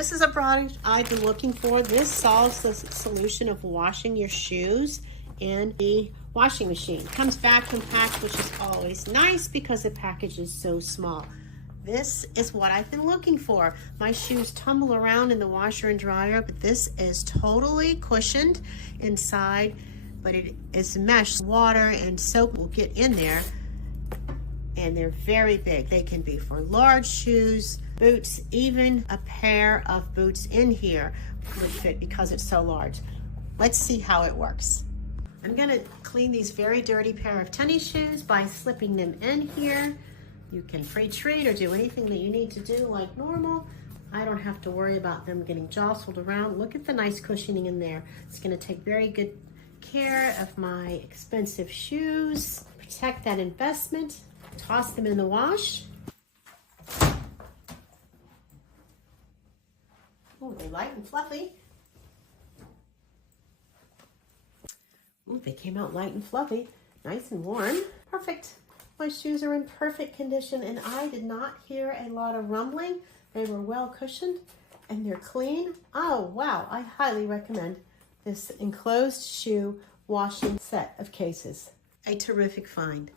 This is a product I've been looking for. This solves the solution of washing your shoes in the washing machine. It comes vacuum packed, which is always nice because the package is so small. This is what I've been looking for. My shoes tumble around in the washer and dryer, but this is totally cushioned inside, but it is mesh. Water and soap will get in there, and they're very big. They can be for large shoes, boots, even a pair of boots in here would fit because it's so large. Let's see how it works. I'm gonna clean these very dirty pair of tennis shoes by slipping them in here. You can free treat or do anything that you need to do like normal. I don't have to worry about them getting jostled around. Look at the nice cushioning in there. It's gonna take very good care of my expensive shoes, protect that investment, toss them in the wash. Oh, they're light and fluffy. Ooh, they came out light and fluffy, nice and warm. Perfect. My shoes are in perfect condition, and I did not hear a lot of rumbling. They were well cushioned, and they're clean. Oh, wow. I highly recommend this enclosed shoe washing set of cases. A terrific find.